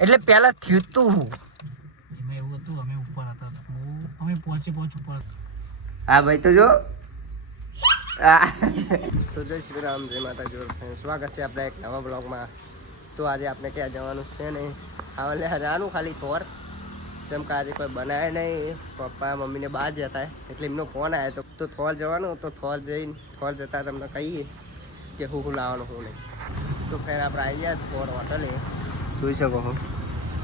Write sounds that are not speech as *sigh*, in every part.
એટલે પેલા થયું તું એમાં એવું હતું અમે ઉપર હતા અમે પહોંચી પહોંચ ઉપર હા ભાઈ તો જો. આ. તો જય શ્રી રામ જય માતાજી. સ્વાગત છે આપણા એક નવા બ્લોગમાં. તો આજે આપણે ક્યાં જવાનું છે ને? આવલે જવાનું ખાલી થોર. જેમ કે આજે કોઈ બનાવે નહીં. પપ્પા મમ્મીને બહાર જતા. એટલે એમનો ફોન આવ્યો તો. તો થોર જવાનું તો થોર જઈને થોર જતા તમને કહીએ કે હું હું લાવવાનું હું નહીં. તો ફેર આપણે આવી ગયા થોર હોટલે. જોઈ શકો છો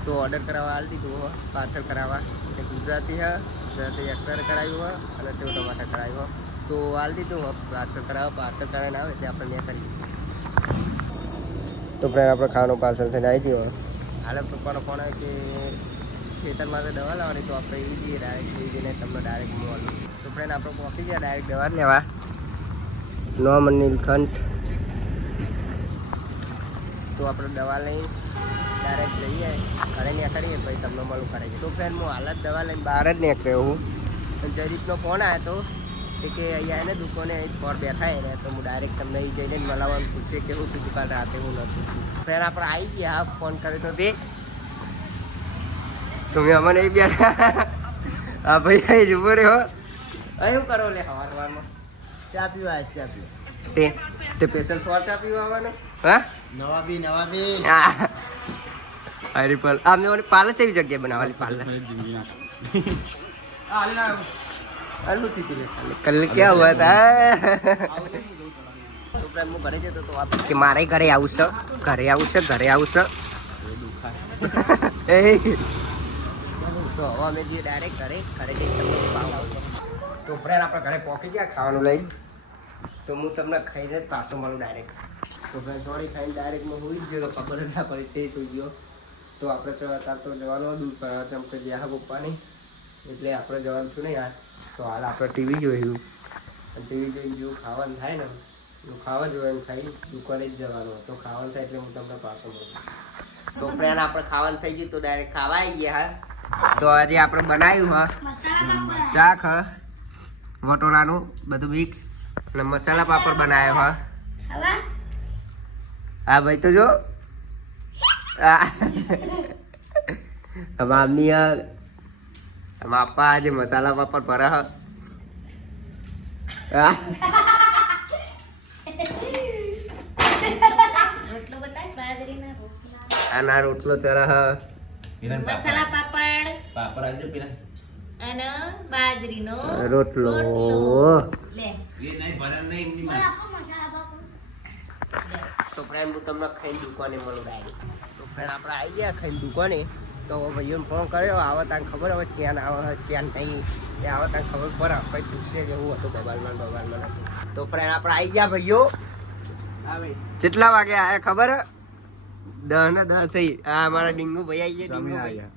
તો ઓર્ડર કરાવવા આવી દીધું હો પાર્સલ કરાવવા. એટલે ગુજરાતી હા ગુજરાતી એક્ટર કરાવ્યું હોય અને સેવ ટમાટર કરાવ્યું હોય તો આવી દીધું પાર્સલ કરાવવા પાર્સલ કરાવીને આવે એટલે આપણે ત્યાં કરી તો ફ્રેન્ડ આપણે ખાવાનું પાર્સલ થઈને આવી ગયો હાલે પપ્પાનો ફોન આવે કે ખેતરમાં તો દવા લાવવાની તો આપણે એવી જઈએ ડાયરેક્ટ એવી જઈને તમને ડાયરેક્ટ મોલ. તો ફ્રેન્ડ આપણે પહોંચી ગયા ડાયરેક્ટ દવા લેવા. નોમ નીલકંઠ તો આપણે દવા લઈ ડાયરેક્ટ જઈએ ઘરે નીકળીએ પછી તમને મળું કરે છે તો ફ્રેન્ડ હું હાલત દવા લઈને બહાર જ નીકળ્યો હું. અને રીતનો ફોન આવ્યો હતો કે અહીંયા એને દુકાને અહીં ફોર બેઠા એને. તો હું ડાયરેક્ટ તમને અહીં જઈને મળવાનું પૂછીએ કે હું કાલ રાતે હું નથી ફ્રેન્ડ આપણે આવી ગયા. ફોન કર્યો તો બે. તમે અમને નહીં બેઠા. હા ભાઈ અહીં જ ઊભો રહ્યો. અહીં શું કરો લે? સવાર હવારમાં. ચા પીવા ચા પીવા. તે તે સ્પેશિયલ થોર ચા પીવા આવવાનો? હા? નવાબી નવાબી અરે પાલ આમને મને પાર્લર એવી જગ્યાએ બનાવવાની પાર્લર? કાલે ક્યાં હુઆ હતા તો? હું ઘરે જતો તો આપ કે મારે ઘરે આવું છે. ઘરે આવું છે ઘરે આવું છે. એ *laughs* તો ફ્રેન્ડ આપણે ઘરે પહોંચી ગયા ખાવાનું લઈ. તો હું તમને ખાઈને પાછો મળું ડાયરેક્ટ તો ફ્રેન્ડ સોરી ખાઈને ડાયરેક્ટ હું હોઈ જ ગયો તો ખબર ના પડી તે થઈ ગયો. તો આપણે ચલો તો જવાનું દૂર પર ચમકે જ્યાં પપ્પાની. એટલે આપણે જવાનું છું નહીં યાર. તો હાલ આપણે ટીવી જોયું અને ટીવી જોઈને જેવું ખાવાનું થાય ને એવું ખાવા જોવાનું ખાઈ દુકાને જ જવાનું. તો ખાવાનું થાય એટલે હું તમને પાછો મળું. તો ફ્રેન્ડ આપણે ખાવાનું થઈ ગયું તો ડાયરેક્ટ ખાવા આવી ગયા હા. તો આજે આપણે બનાવ્યું હા. શાક હા. વટોળાનું બધું મિક્સ અને મસાલા પાપડ બનાવ્યો હા. હા ભાઈ તો જો. મામી બાપા આજે મસાલા પાપડ ભરા હ રોટલો બતાય બાજરીના રોટલા આના રોટલો ચરા હ મસાલા પાપડ અને બાજરીનો રોટલો લે તો ફ્રેન્ડ હું તમને ખાઈ દુકાને મળું ડાયરેક્ટ ફ્રેન્ડ આપણે આવી ગયા ખાઈને દુકાને. તો ભાઈઓને ફોન કર્યો આવે તાને ખબર હવે ચેન આવે ચેન નહીં. એ આવે તાને ખબર પડે પછી પૂછશે કે હું હતું બબાલમાં બબાલમાં નથી. તો ફ્રેન્ડ આપણે આવી ગયા ભાઈઓ. કેટલા વાગે આયા ખબર? દહ ને દહ થઈ. આ અમારા ડીંગુ ભાઈ આવી ગયા ડીંગુ ભાઈ.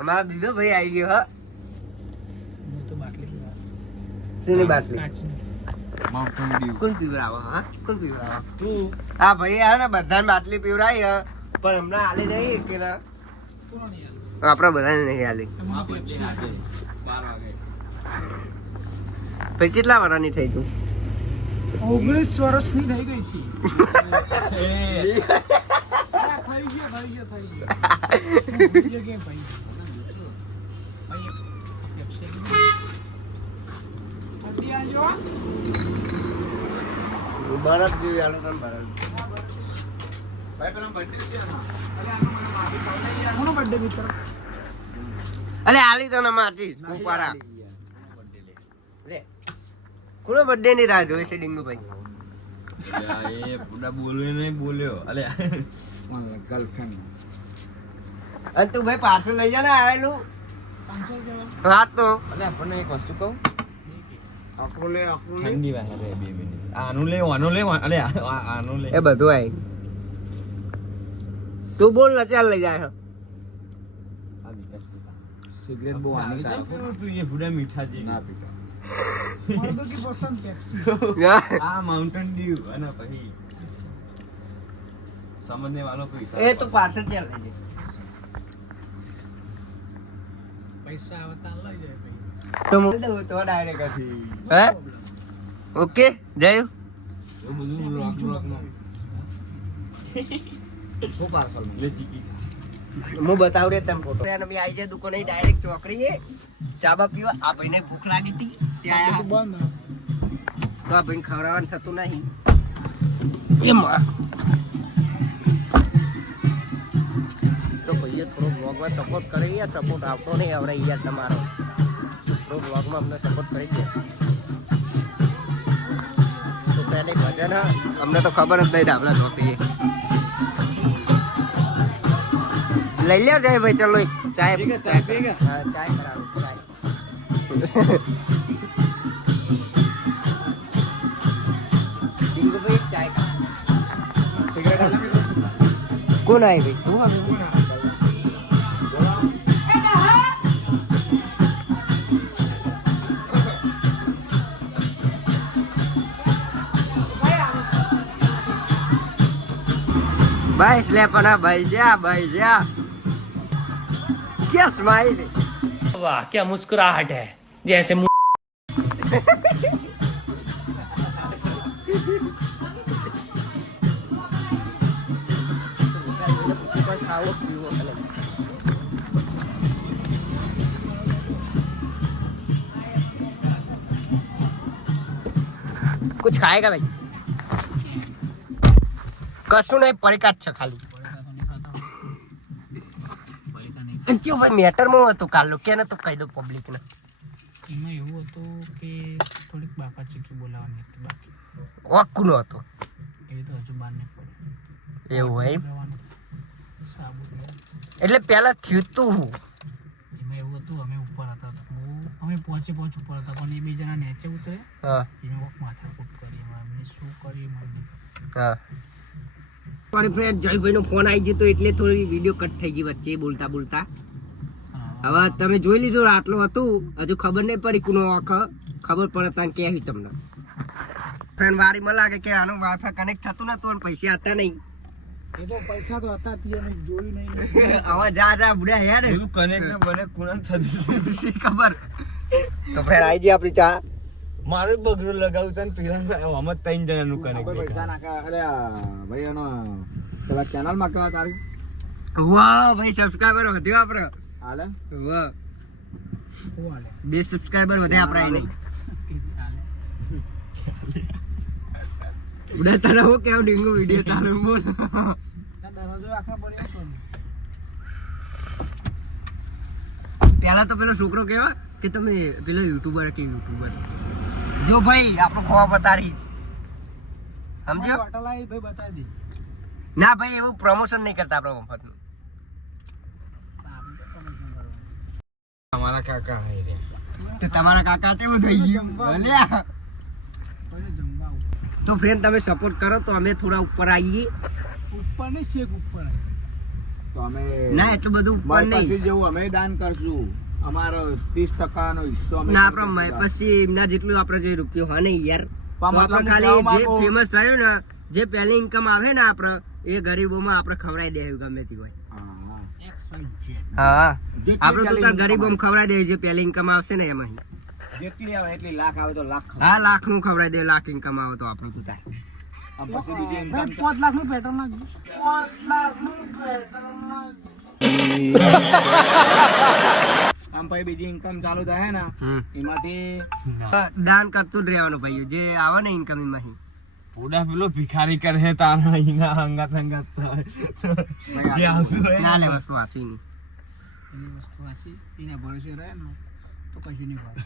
અમારા બીજો ભાઈ આવી ગયો હા. બાટલી બાટલી? કોણ પીવરાવે હા? કોણ પીવરાવે હા ભાઈ આ ને બધાને બાટલી પીવરાઈ હે, પણ હમણાં હાલી નહીં કે ના? આપણે બધાને નહીં પછી કેટલા વર્ષની થઈ તું? ઓગણીસ વર્ષની થઈ ગઈ છે. *laughs* ભાઈ ભાઈ પેપ્સી અડી આજો બરફ જેવી હાલો તને બરફ અલે હાલી તને મારતી. ઉપારા લે. કોનો બર્થડે ની રાહ જોઈ છે બોલ્યો. ભાઈ ગર્લફ્રેન્ડ અને તું ભાઈ પાછળ લઈ જા ને આવેલું. હા તો. આપણને એક વસ્તુ કહું? ઠંડી વાગે રે બે મિનિટ. આનું લે આનું લે અલે આ- આ- આનું લે. એ બધું આય તું બોલ ને ચાલ લઈ જાય આ વિકાસ લીધા. સિગરેટ બહુ વિચાર તું એ ભૂડા મીઠા જે મર્દો કી પસંદ પેપ્સી આ માઉન્ટેન ડ્યુ અને પછી સમજને વાળો કોઈ એ તો પાછળ ચાલ લઈ જાય પૈસા આવતા લઈ જાય ભાઈ. તો તો ડાયરેક્ટ હે? ઓકે જયું? હું બતાવ રે તમે ફોટો અમે આવી જાય દુકાને ડાયરેક્ટ ચોકડીએ. ચાબા પીવા. આ ભાઈને ભૂખ લાગી હતી. ત્યાં આયા બંધ તો આ ભાઈને ખવડાવવાનું થતું નહીં. એમાં તો ભાઈએ થોડો બ્લોગમાં સપોર્ટ કરી. યાર સપોર્ટ આવતો નહીં. આવડે યાર તમારો. થોડો બ્લોગમાં અમને સપોર્ટ કરી દે તો પહેલે ભજન હા, અમને તો ખબર જ નહીં આપણે તો પીએ લઈ લ્યો જાય ભાઈ ચલો એક ચાય ઠીક હે, ચાય ચાય પીએગા? હા ચાય કરાવો ચાય ડીંગુ ભાઈ ચાય કોણ આવી ભાઈ ભાઈ સ્લેપના ભાઈ જા ભાઈ જા क्या स्माइल वाह क्या मुस्कुराहट है जैसे मुंह कुछ खाएगा भाई કશું નહીં પડીકા જ છે ખાલી. અંચો ભાઈ મેટરમાં હતું કાલનું કે ને તો કહી દો પબ્લિક ને. એમાં એવું હતું કે થોડીક બાકા ચીકી બોલાવવાની હતી બાકી. ઓક્કું નો હતો. એવી તો હજુ બહાર નહીં પડે. એવું હોય એમ? એટલે પેલા થયું તું એમાં એવું હતું અમે ઉપર હતા હું અમે પહોંચે પહોંચ ઉપર હતા પણ એ બે જણા નીચે ઉતરે. હા. એમાં માથાકૂટ કરી એમાં અમને શું કરી મને હા. મારી ફ્રેન્ડ જયભાઈ નો ફોન આવી જતો એટલે થોડી વીડિયો કટ થઈ ગઈ વચ્ચે બોલતા બોલતા. હવે તમે જોઈ લીધું આટલું હતું હજુ ખબર નહીં પડી કુનો આખ ખબર પડે તાન કેવી તમને. ફ્રેન્ડ વારી માં લાગે કે આનું વાઈફાઈ કનેક્ટ થતું નતું અને પૈસા હતા નહીં. એ તો પૈસા તો હતા તે જોયું નહીં. હવે જા જા બુડા યાર કનેક્ટ ને બને કુણાલ થતી ખબર? તો ફ્રેન્ડ આવી ગઈ આપણી ચા. મારું બગડું લગાવું તને ને પેલા આમ જ ત્રણ જણાનું કનેક્ટ પૈસા નાખા. અરે ભાઈ એનો પેલા ચેનલમાં કેવા તારી. વાહ ભાઈ સબસ્ક્રાઇબર વધ્યો આપણે. હાલે? વાહ. બે સબસ્ક્રાઇબર વધે આપણે નહીં બુડા તને હું કેવું ડીંગુ વીડિયો ચાલુ બોલ. ને. પહેલા તો પેલો છોકરો કેવા? કે તમે પેલો યુટ્યુબર કે યુટ્યુબર? જો ભાઈ આપણો ખોવા બતારી સમજ્યો? હોટલ આવી ભાઈ બતાવી દે ના ભાઈ એવું પ્રમોશન નહીં કરતા આપણે મફતનું. આપણે તો promotion કરવાનું. અમારા કાકા હાય રહ્યા તો તમારા કાકા કેવું થઈ ગયું? ભલ્યા જમવા તો ફ્રેન્ડ તમે સપોર્ટ કરો તો અમે થોડા ઉપર આવીએ. ઉપર નહીં શેક ઉપર તો અમે ના એટલું બધું ઉપર નહીં. જેવું અમે દાન કરશું. અમારો ત્રીસ ટકાનો હિસ્સો અમે ના આપણે પછી એમના જેટલું આપણે જે રૂપિયો હોય ને યાર. તો આપણે ખાલી જે ફેમસ થયું ને જે પહેલી ઇન્કમ આવે ને આપણે એ ગરીબોમાં આપણે ખવડાવી દેવું ગમે તે હોય. હા. આપણે તો તાર ગરીબોમાં ખવડાવી દેવી જે પહેલી ઇન્કમ આવશે ને એમાં. જેટલી આવે એટલી લાખ આવે તો લાખ હા લાખનું ખવડાવી દે લાખ ઇન્કમ આવે તો આપણે તો તાર. પછી બીજી income પાંચ લાખનું પેટ્રોલ નાખજો પાંચ લાખનું પેટ્રોલ *laughs* આમ પછી બીજી ઇન્કમ ચાલુ થાય ને એમાંથી દાન કરતું જ રહેવાનું ભાઈ જે આવે ને ઇન્કમ એમાંથી પૂડા પેલો ભિખારી કરે તારા અહીંના અંગત અંગત જે આવતું હોય ના લે વસ્તુ વાંચી નહીં. એની વસ્તુ વાંચી એના ભરોસે રહે ને તો કશું નહીં ભાવે.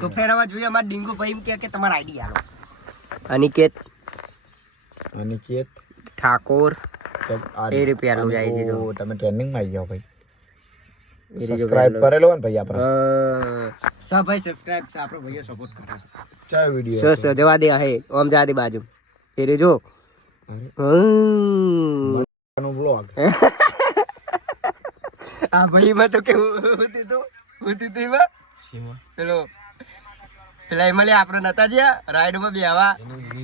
તો ફેર હવે જોઈએ અમારે ડીંગુ ભાઈ એમ કે તમારા આઈડી આલો. અનિકેત અનિકેત. ઠાકોર. આ- એ ઓ, દીધું. તમે ટ્રેનિંગમાં આવી જાઓ ભાઈ. સબસ્ક્રાઇબ કરેલો ને ભાઈ આપણે સા ભાઈ સબસ્ક્રાઇબ છે આપણો ભાઈઓ સપોર્ટ કરે. ચાલ વિડિયો સ સ જવા દે હે. ઓમ જા દે બાજુ. તેરે જો. નો બ્લોગ *laughs* આ ભાઈ માં તો કેવું હોતી તો? હોતી તો એમાં? સીમા પેલો પેલા એમાં આપણે નતા જ્યાં રાઈડમાં બેવા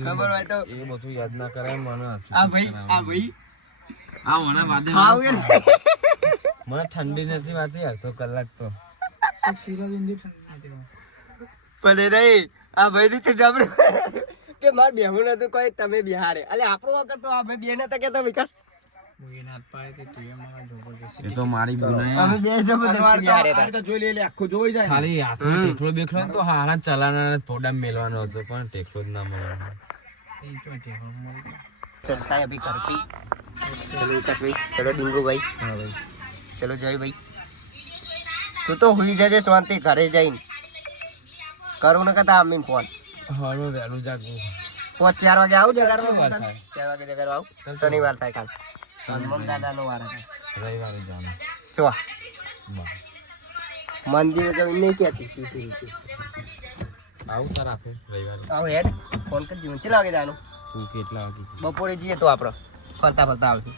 ખબર હોય તો. એ બધું યાદ ના કરાય મને આ ભાઈ આ ભાઈ. આ મને વાદે કે મને ઠંડી નથી વાતી અડધો કલાક તો. પણ રે આ ભાઈ રીતે જબરે *laughs* કે માર બેહું નતું કોઈ તમે બિહારે. અલે આપણો વખત તો આ ભાઈ બે નતા કેતા વિકાસ મેલવાનો હતો પણ ટેકલો જ ના મળવાનો. ચલતા અભી કરતી ચલો વિકાસ ભાઈ ચલો ડિંગુ ભાઈ. હા ચલો જય ભાઈ. તું તો હુઈ જજે શાંતિ ઘરે જઈને. કરું ને કતા આમીન ફોન હવે વહેલું જાગવું પાંચ ચાર વાગે આવું જગાડવા ચાર વાગે જગાડવા આવું? શનિવાર થાય કાલ. ચો મંદિર નહીં કહેતી. સીધી રીતે આવું તાર આપે ફોન કરજે ઊંચે લાગે જાનું તું બપોરે જઈએ તો આપણે. ફરતા ફરતા આવશું.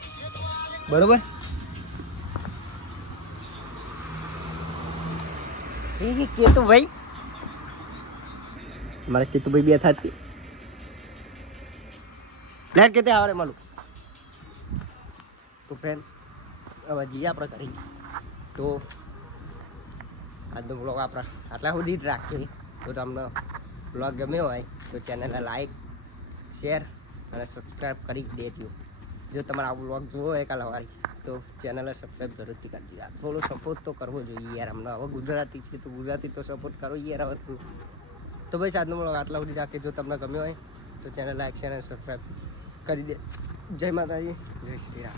બરોબર? એ કેતુ ભાઈ. મારે કેતુ ભાઈ બેઠા છે લેટ કેતે આવડે માલું તો ફ્રેન્ડ હવે જઈએ આપણે કરી તો આજનો બ્લોગ આપણે આટલા સુધી જ રાખીએ. તો તમને બ્લોગ ગમ્યો હોય તો ચેનલને લાઈક શેર અને સબસ્ક્રાઈબ કરી દેજો. જો તમારે આ બ્લોગ જોવો હોય કાલ સવારે, તો ચેનલને સબસ્ક્રાઈબ જરૂરથી કરજો યાર થોડો સપોર્ટ તો કરવો જોઈએ યાર અમને હવે ગુજરાતી છે, તો ગુજરાતી તો સપોર્ટ કરો યાર હવે તો. ભાઈ, આજનો બ્લોગ આટલા સુધી રાખે. જો તમને ગમ્યો હોય, તો ચેનલ લાઈક શેર અને સબસ્ક્રાઈબ કરી દે. જય માતાજી. જય શ્રી રામ.